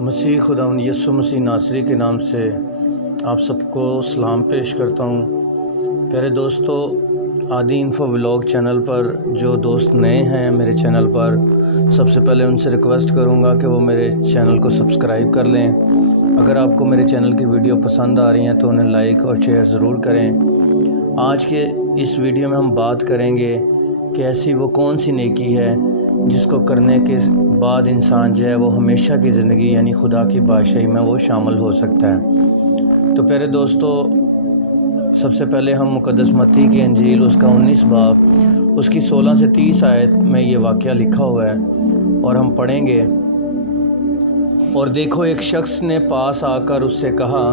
مسیح خداوند یسوع مسیح ناصری کے نام سے آپ سب کو سلام پیش کرتا ہوں۔ پیارے دوستو، عادی انفو ولاگ چینل پر جو دوست نئے ہیں میرے چینل پر، سب سے پہلے ان سے ریکویسٹ کروں گا کہ وہ میرے چینل کو سبسکرائب کر لیں۔ اگر آپ کو میرے چینل کی ویڈیو پسند آ رہی ہیں تو انہیں لائک اور شیئر ضرور کریں۔ آج کے اس ویڈیو میں ہم بات کریں گے کہ ایسی وہ کون سی نیکی ہے جس کو کرنے کے بعد انسان جو ہے وہ ہمیشہ کی زندگی یعنی خدا کی بادشاہی میں وہ شامل ہو سکتا ہے۔ تو پیارے دوستو، سب سے پہلے ہم مقدس متی کی انجیل اس کا 19 باب اس کی 16 سے 30 آیت میں یہ واقعہ لکھا ہوا ہے اور ہم پڑھیں گے۔ اور دیکھو، ایک شخص نے پاس آ کر اس سے کہا،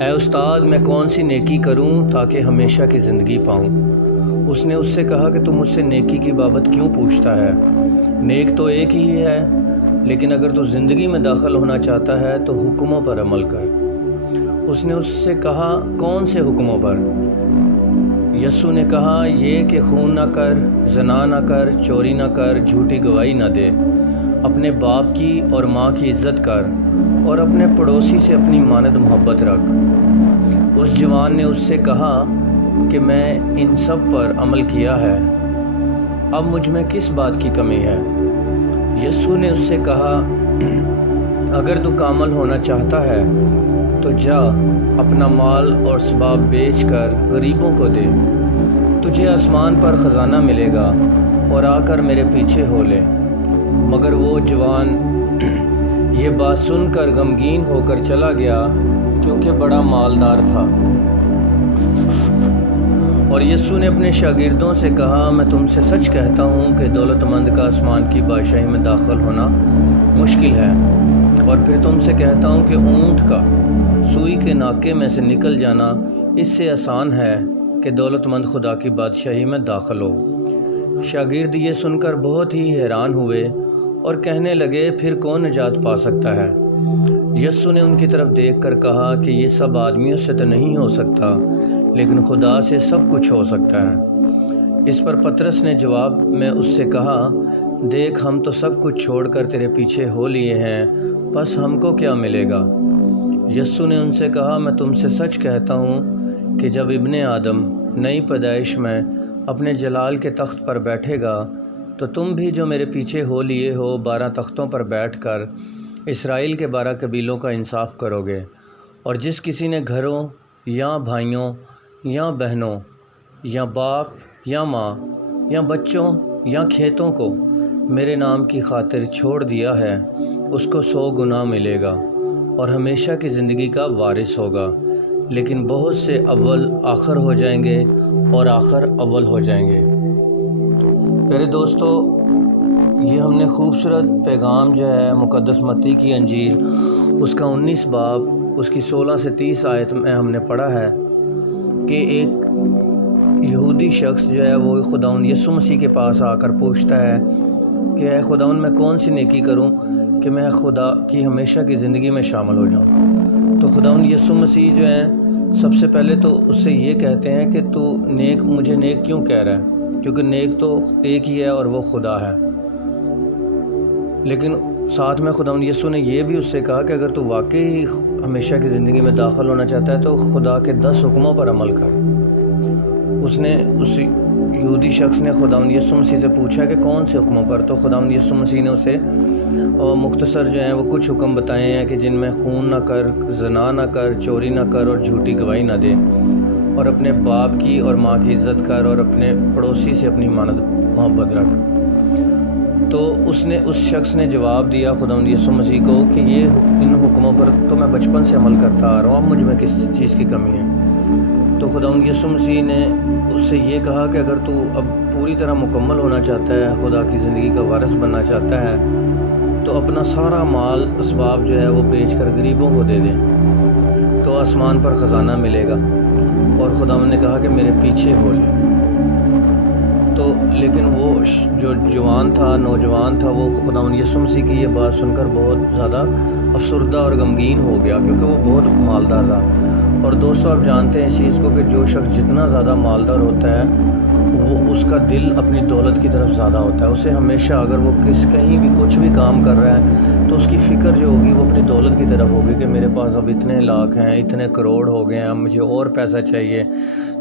اے استاد، میں کون سی نیکی کروں تاکہ ہمیشہ کی زندگی پاؤں؟ اس نے اس سے کہا کہ تم مجھ سے نیکی کی بابت کیوں پوچھتا ہے؟ نیک تو ایک ہی ہے، لیکن اگر تو زندگی میں داخل ہونا چاہتا ہے تو حکموں پر عمل کر۔ اس نے اس سے کہا، کون سے حکموں پر؟ یسوع نے کہا، یہ کہ خون نہ کر، زنا نہ کر، چوری نہ کر، جھوٹی گواہی نہ دے، اپنے باپ کی اور ماں کی عزت کر، اور اپنے پڑوسی سے اپنی مانند محبت رکھ۔ اس جوان نے اس سے کہا کہ میں ان سب پر عمل کیا ہے، اب مجھ میں کس بات کی کمی ہے؟ یسوع نے اس سے کہا، اگر تو کامل ہونا چاہتا ہے تو جا، اپنا مال اور اسباب بیچ کر غریبوں کو دے، تجھے آسمان پر خزانہ ملے گا، اور آ کر میرے پیچھے ہو لے۔ مگر وہ جوان یہ بات سن کر غمگین ہو کر چلا گیا، کیونکہ بڑا مالدار تھا۔ اور یسوع نے اپنے شاگردوں سے کہا، میں تم سے سچ کہتا ہوں کہ دولت مند کا آسمان کی بادشاہی میں داخل ہونا مشکل ہے۔ اور پھر تم سے کہتا ہوں کہ اونٹ کا سوئی کے ناکے میں سے نکل جانا اس سے آسان ہے کہ دولت مند خدا کی بادشاہی میں داخل ہو۔ شاگرد یہ سن کر بہت ہی حیران ہوئے اور کہنے لگے، پھر کون نجات پا سکتا ہے؟ یسوع نے ان کی طرف دیکھ کر کہا کہ یہ سب آدمیوں سے تو نہیں ہو سکتا، لیکن خدا سے سب کچھ ہو سکتا ہے۔ اس پر پطرس نے جواب میں اس سے کہا، دیکھ، ہم تو سب کچھ چھوڑ کر تیرے پیچھے ہو لیے ہیں، بس ہم کو کیا ملے گا؟ یسوع نے ان سے کہا، میں تم سے سچ کہتا ہوں کہ جب ابن آدم نئی پیدائش میں اپنے جلال کے تخت پر بیٹھے گا تو تم بھی جو میرے پیچھے ہو لیے ہو 12 تختوں پر بیٹھ کر اسرائیل کے 12 قبیلوں کا انصاف کرو گے۔ اور جس کسی نے گھروں یا بھائیوں یا بہنوں یا باپ یا ماں یا بچوں یا کھیتوں کو میرے نام کی خاطر چھوڑ دیا ہے، اس کو 100 گنا ملے گا اور ہمیشہ کی زندگی کا وارث ہوگا۔ لیکن بہت سے اول آخر ہو جائیں گے اور آخر اول ہو جائیں گے۔ پیارے دوستو، یہ ہم نے خوبصورت پیغام جو ہے مقدس متی کی انجیل اس کا 19 باب اس کی 16 سے 30 آیت میں ہم نے پڑھا ہے کہ ایک یہودی شخص جو ہے وہ خداوند یسوع مسیح کے پاس آ کر پوچھتا ہے کہ اے خداوند، میں کون سی نیکی کروں کہ میں خدا کی ہمیشہ کی زندگی میں شامل ہو جاؤں؟ تو خداوند یسوع مسیح جو ہیں سب سے پہلے تو اس سے یہ کہتے ہیں کہ تو مجھے نیک کیوں کہہ رہا ہے؟ کیونکہ نیک تو ایک ہی ہے اور وہ خدا ہے۔ لیکن ساتھ میں خداوند یسوع نے یہ بھی اس سے کہا کہ اگر تو واقعی ہمیشہ کی زندگی میں داخل ہونا چاہتا ہے تو خدا کے 10 حکموں پر عمل کر۔ اس یہودی شخص نے خداوند یسوع مسیح سے پوچھا کہ کون سے حکموں پر؟ تو خداوند یسوع مسیح نے اسے مختصر جو ہیں وہ کچھ حکم بتائے ہیں کہ جن میں خون نہ کر، زنا نہ کر، چوری نہ کر، اور جھوٹی گواہی نہ دے، اور اپنے باپ کی اور ماں کی عزت کر، اور اپنے پڑوسی سے اپنی مانند محبت رکھ۔ تو اس شخص نے جواب دیا خداوند یسوع مسیح کو کہ ان حکموں پر تو میں بچپن سے عمل کرتا آ رہا ہوں، اب مجھ میں کس چیز کی کمی ہے؟ تو خداوند یسوع مسیح نے اس سے یہ کہا کہ اگر تو اب پوری طرح مکمل ہونا چاہتا ہے، خدا کی زندگی کا وارث بننا چاہتا ہے، تو اپنا سارا مال اسباب جو ہے وہ بیچ کر غریبوں کو دے دے، تو آسمان پر خزانہ ملے گا۔ اور خداوند نے کہا کہ میرے پیچھے ہو لے۔ تو لیکن وہ جو نوجوان تھا وہ خداوند یسوع مسیح کی یہ بات سن کر بہت زیادہ افسردہ اور غمگین ہو گیا، کیونکہ وہ بہت مالدار تھا۔ اور دوستو آپ جانتے ہیں اس چیز کو کہ جو شخص جتنا زیادہ مالدار ہوتا ہے وہ اس کا دل اپنی دولت کی طرف زیادہ ہوتا ہے۔ اسے ہمیشہ اگر وہ کہیں بھی کچھ بھی کام کر رہا ہے تو اس کی فکر جو ہوگی وہ اپنی دولت کی طرف ہوگی کہ میرے پاس اب اتنے لاکھ ہیں، اتنے کروڑ ہو گئے ہیں، اب مجھے اور پیسہ چاہیے۔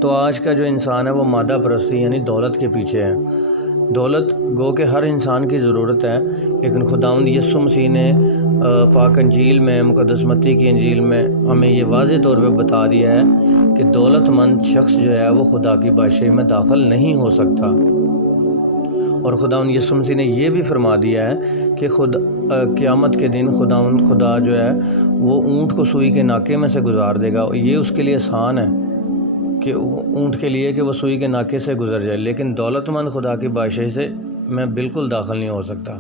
تو آج کا جو انسان ہے وہ مادہ پرستی یعنی دولت کے پیچھے ہے۔ دولت گو کہ ہر انسان کی ضرورت ہے، لیکن خداوند یسوع مسیح نے پاک انجیل میں، مقدس متی کی انجیل میں ہمیں یہ واضح طور پہ بتا دیا ہے کہ دولت مند شخص جو ہے وہ خدا کی بادشاہی میں داخل نہیں ہو سکتا۔ اور خداوند یسوع مسیح نے یہ بھی فرما دیا ہے کہ قیامت کے دن خدا جو ہے وہ اونٹ کو سوئی کے ناکے میں سے گزار دے گا۔ یہ اس کے لیے آسان ہے کہ اونٹ کے لیے کہ وہ سوئی کے ناکے سے گزر جائے، لیکن دولت مند خدا کی بادشاہی سے میں بالکل داخل نہیں ہو سکتا۔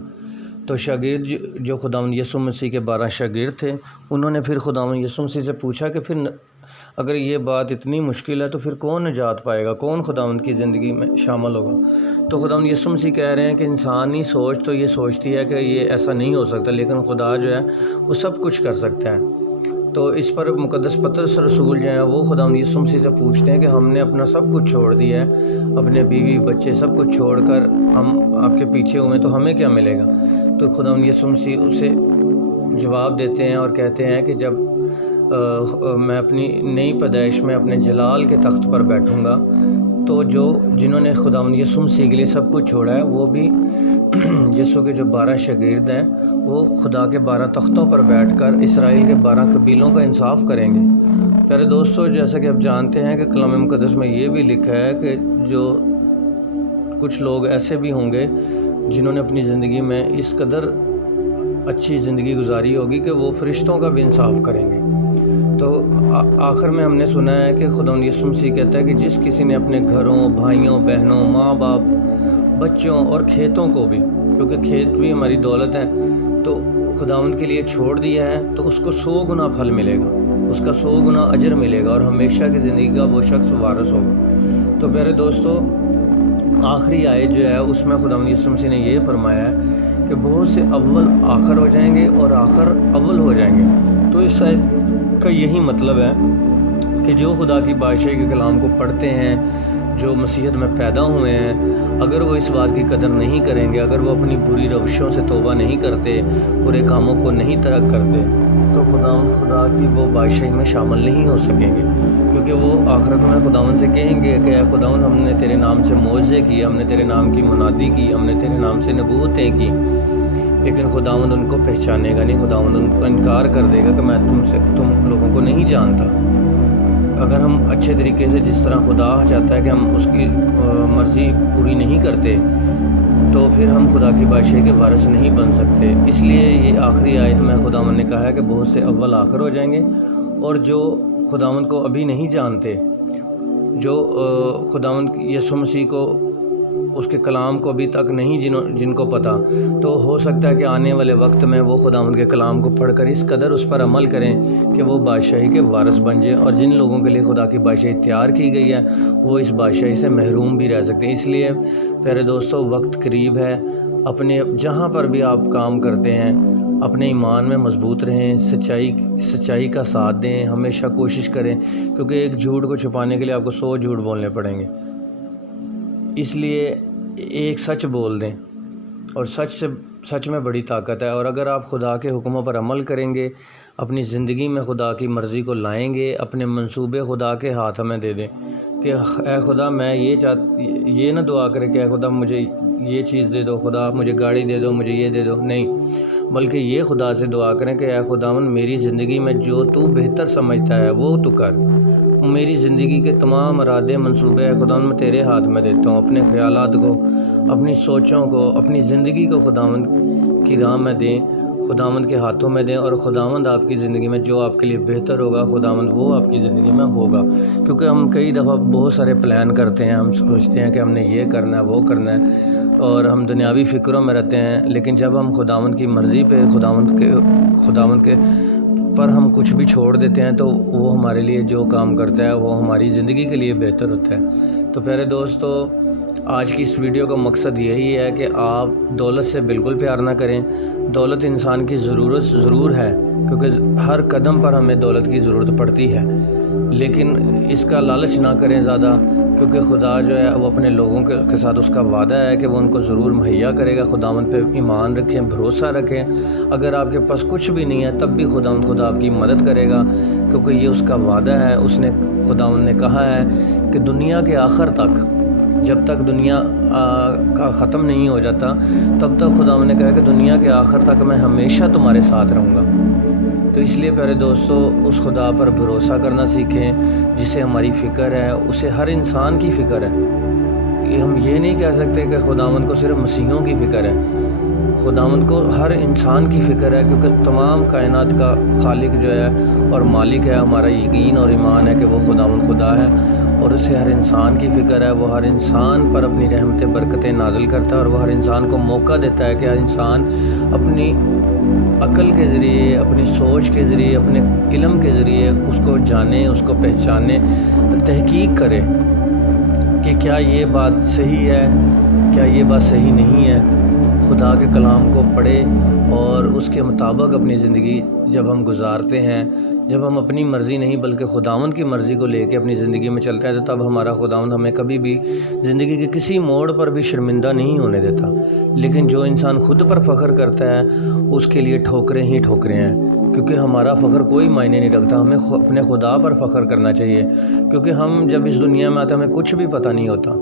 تو شاگرد جو خداوند یسوع مسیح کے 12 شاگرد تھے، انہوں نے پھر خداوند یسوع مسیح سے پوچھا کہ پھر اگر یہ بات اتنی مشکل ہے تو پھر کون نجات پائے گا، کون خداوند کی زندگی میں شامل ہوگا؟ تو خداوند یسوع مسیح کہہ رہے ہیں کہ انسانی سوچ تو یہ سوچتی ہے کہ یہ ایسا نہیں ہو سکتا، لیکن خدا جو ہے وہ سب کچھ کر سکتا ہے۔ تو اس پر مقدس پطرس رسول جو ہیں وہ خداوند یسوع مسیح سے پوچھتے ہیں کہ ہم نے اپنا سب کچھ چھوڑ دیا ہے، اپنے بیوی بچے سب کچھ چھوڑ کر ہم آپ کے پیچھے ہوئے تو ہمیں کیا ملے گا؟ تو خداوند یسوع مسیح اسے جواب دیتے ہیں اور کہتے ہیں کہ جب میں اپنی نئی پیدائش میں اپنے جلال کے تخت پر بیٹھوں گا تو جنہوں نے خداوند یسوع مسیح کے لیے سب کچھ چھوڑا ہے وہ بھی یسوع کے جو 12 شاگرد ہیں وہ خدا کے 12 تختوں پر بیٹھ کر اسرائیل کے 12 قبیلوں کا انصاف کریں گے۔ پیارے دوستو، جیسا کہ آپ جانتے ہیں کہ کلام مقدس میں یہ بھی لکھا ہے کہ جو کچھ لوگ ایسے بھی ہوں گے جنہوں نے اپنی زندگی میں اس قدر اچھی زندگی گزاری ہوگی کہ وہ فرشتوں کا بھی انصاف کریں گے۔ تو آخر میں ہم نے سنا ہے کہ خداوند یسوع مسیح کہتا ہے کہ جس کسی نے اپنے گھروں، بھائیوں، بہنوں، ماں باپ، بچوں اور کھیتوں کو بھی، کیونکہ کھیت بھی ہماری دولت ہے، تو خداوند کے لیے چھوڑ دیا ہے تو اس کو 100 گنا پھل ملے گا، اس کا 100 گنا اجر ملے گا اور ہمیشہ کی زندگی کا وہ شخص وارث ہوگا۔ تو پیارے دوستو، آخری آیت جو ہے اس میں خداوند یسوع مسیح نے یہ فرمایا ہے کہ بہت سے اول آخر ہو جائیں گے اور آخر اول ہو جائیں گے۔ تو اس آیت کا یہی مطلب ہے کہ جو خدا کی بادشاہی کے کلام کو پڑھتے ہیں، جو مسیحیت میں پیدا ہوئے ہیں، اگر وہ اس بات کی قدر نہیں کریں گے، اگر وہ اپنی بری روشوں سے توبہ نہیں کرتے، برے کاموں کو نہیں ترک کرتے، تو خدا کی وہ بادشاہی میں شامل نہیں ہو سکیں گے، کیونکہ وہ آخرت میں خداوند سے کہیں گے کہ اے خداوند، ہم نے تیرے نام سے معجزے کیے، ہم نے تیرے نام کی منادی کی، ہم نے تیرے نام سے نبوتیں کی، لیکن خداوند ان کو پہچانے گا نہیں، خداوند ان کو انکار کر دے گا کہ میں تم لوگوں کو نہیں جانتا۔ اگر ہم اچھے طریقے سے جس طرح خدا چاہتا ہے کہ ہم اس کی مرضی پوری نہیں کرتے تو پھر ہم خدا کی بادشاہی کے وارث نہیں بن سکتے۔ اس لیے یہ آخری آیت میں خداوند نے کہا ہے کہ بہت سے اول آخر ہو جائیں گے، اور جو خداوند کو ابھی نہیں جانتے، جو خداوند یسوع مسیح کو، اس کے کلام کو ابھی تک نہیں جن کو پتہ، تو ہو سکتا ہے کہ آنے والے وقت میں وہ خداوند کے کلام کو پڑھ کر اس قدر اس پر عمل کریں کہ وہ بادشاہی کے وارث بن جائیں، اور جن لوگوں کے لیے خدا کی بادشاہی تیار کی گئی ہے وہ اس بادشاہی سے محروم بھی رہ سکتے ہیں۔ اس لیے پیارے دوستو، وقت قریب ہے، اپنے جہاں پر بھی آپ کام کرتے ہیں اپنے ایمان میں مضبوط رہیں، سچائی کا ساتھ دیں، ہمیشہ کوشش کریں، کیونکہ ایک جھوٹ کو چھپانے کے لیے آپ کو 100 جھوٹ بولنے پڑیں گے۔ اس لیے ایک سچ بول دیں، اور سچ میں بڑی طاقت ہے۔ اور اگر آپ خدا کے حکموں پر عمل کریں گے، اپنی زندگی میں خدا کی مرضی کو لائیں گے، اپنے منصوبے خدا کے ہاتھ میں دے دیں کہ اے خدا، میں یہ نہ دعا کرے کہ اے خدا مجھے یہ چیز دے دو، خدا مجھے گاڑی دے دو، مجھے یہ دے دو، نہیں، بلکہ یہ خدا سے دعا کریں کہ اے خداوند، میری زندگی میں جو تو بہتر سمجھتا ہے وہ تو کر، میری زندگی کے تمام ارادے منصوبے خداوند میں تیرے ہاتھ میں دیتا ہوں، اپنے خیالات کو، اپنی سوچوں کو، اپنی زندگی کو خداوند کی راہ میں دیں، خداوند کے ہاتھوں میں دیں، اور خداوند آپ کی زندگی میں جو آپ کے لیے بہتر ہوگا، خداوند وہ آپ کی زندگی میں ہوگا۔ کیونکہ ہم کئی دفعہ بہت سارے پلان کرتے ہیں، ہم سوچتے ہیں کہ ہم نے یہ کرنا ہے، وہ کرنا ہے، اور ہم دنیاوی فکروں میں رہتے ہیں، لیکن جب ہم خداوند کی مرضی پہ، خداوند کے پر ہم کچھ بھی چھوڑ دیتے ہیں تو وہ ہمارے لیے جو کام کرتا ہے وہ ہماری زندگی کے لیے بہتر ہوتا ہے۔ تو پیارے دوستو، آج کی اس ویڈیو کا مقصد یہی ہے کہ آپ دولت سے بالکل پیار نہ کریں۔ دولت انسان کی ضرورت ضرور ہے، کیونکہ ہر قدم پر ہمیں دولت کی ضرورت پڑتی ہے، لیکن اس کا لالچ نہ کریں زیادہ، کیونکہ خدا جو ہے وہ اپنے لوگوں کے ساتھ اس کا وعدہ ہے کہ وہ ان کو ضرور مہیا کرے گا۔ خداوند پہ ایمان رکھیں، بھروسہ رکھیں۔ اگر آپ کے پاس کچھ بھی نہیں ہے تب بھی خدا آپ کی مدد کرے گا، کیونکہ یہ اس کا وعدہ ہے۔ خداوند نے کہا ہے کہ دنیا کے آخر تک، جب تک دنیا کا ختم نہیں ہو جاتا تب تک خداوند نے کہا کہ دنیا کے آخر تک میں ہمیشہ تمہارے ساتھ رہوں گا۔ تو اس لیے پیارے دوستو، اس خدا پر بھروسہ کرنا سیکھیں جسے ہماری فکر ہے، اسے ہر انسان کی فکر ہے۔ ہم یہ نہیں کہہ سکتے کہ خداوند کو صرف مسیحیوں کی فکر ہے، خداوند کو ہر انسان کی فکر ہے، کیونکہ تمام کائنات کا خالق جو ہے اور مالک ہے، ہمارا یقین اور ایمان ہے کہ وہ خداوند خدا ہے، اور اسے ہر انسان کی فکر ہے۔ وہ ہر انسان پر اپنی رحمتیں برکتیں نازل کرتا ہے، اور وہ ہر انسان کو موقع دیتا ہے کہ ہر انسان اپنی عقل کے ذریعے، اپنی سوچ کے ذریعے، اپنے علم کے ذریعے اس کو جانے، اس کو پہچانے، تحقیق کرے کہ کیا یہ بات صحیح ہے، کیا یہ بات صحیح نہیں ہے۔ خدا کے کلام کو پڑھے اور اس کے مطابق اپنی زندگی جب ہم گزارتے ہیں، جب ہم اپنی مرضی نہیں بلکہ خداوند کی مرضی کو لے کے اپنی زندگی میں چلتے ہیں، تو تب ہمارا خداوند ہمیں کبھی بھی زندگی کے کسی موڑ پر بھی شرمندہ نہیں ہونے دیتا۔ لیکن جو انسان خود پر فخر کرتا ہے اس کے لیے ٹھوکریں ہی ٹھوکریں ہیں، کیونکہ ہمارا فخر کوئی معنی نہیں رکھتا۔ ہمیں اپنے خدا پر فخر کرنا چاہیے، کیونکہ ہم جب اس دنیا میں آتے ہیں ہمیں کچھ بھی پتہ نہیں ہوتا۔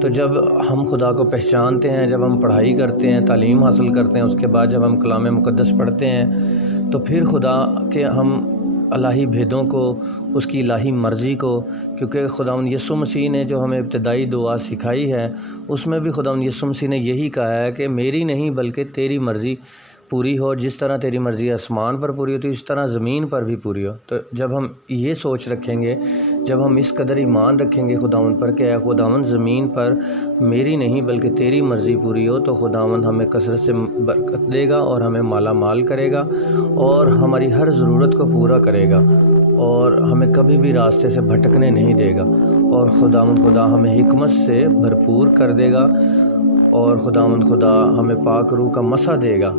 تو جب ہم خدا کو پہچانتے ہیں، جب ہم پڑھائی کرتے ہیں، تعلیم حاصل کرتے ہیں، اس کے بعد جب ہم کلام مقدس پڑھتے ہیں، تو پھر خدا کے ہم الہی بھیدوں کو، اس کی الہی مرضی کو، کیونکہ خداوند یسوع مسیح نے جو ہمیں ابتدائی دعا سکھائی ہے، اس میں بھی خداوند یسوع مسیح نے یہی کہا ہے کہ میری نہیں بلکہ تیری مرضی پوری ہو، جس طرح تیری مرضی آسمان پر پوری ہوتی ہے اس طرح زمین پر بھی پوری ہو۔ تو جب ہم یہ سوچ رکھیں گے، جب ہم اس قدر ایمان رکھیں گے خداوند پر کہ اے خداوند زمین پر میری نہیں بلکہ تیری مرضی پوری ہو، تو خداوند ہمیں کثرت سے برکت دے گا اور ہمیں مالا مال کرے گا اور ہماری ہر ضرورت کو پورا کرے گا، اور ہمیں کبھی بھی راستے سے بھٹکنے نہیں دے گا، اور خداوند خدا ہمیں حکمت سے بھرپور کر دے گا، اور خداوند خدا ہمیں پاک روح کا مسح دے گا،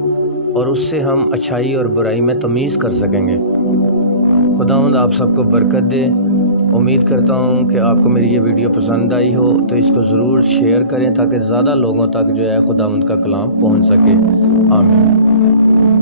اور اس سے ہم اچھائی اور برائی میں تمیز کر سکیں گے۔ خداوند آپ سب کو برکت دے۔ امید کرتا ہوں کہ آپ کو میری یہ ویڈیو پسند آئی ہو، تو اس کو ضرور شیئر کریں تاکہ زیادہ لوگوں تک جو ہے خداوند کا کلام پہنچ سکے۔ آمین۔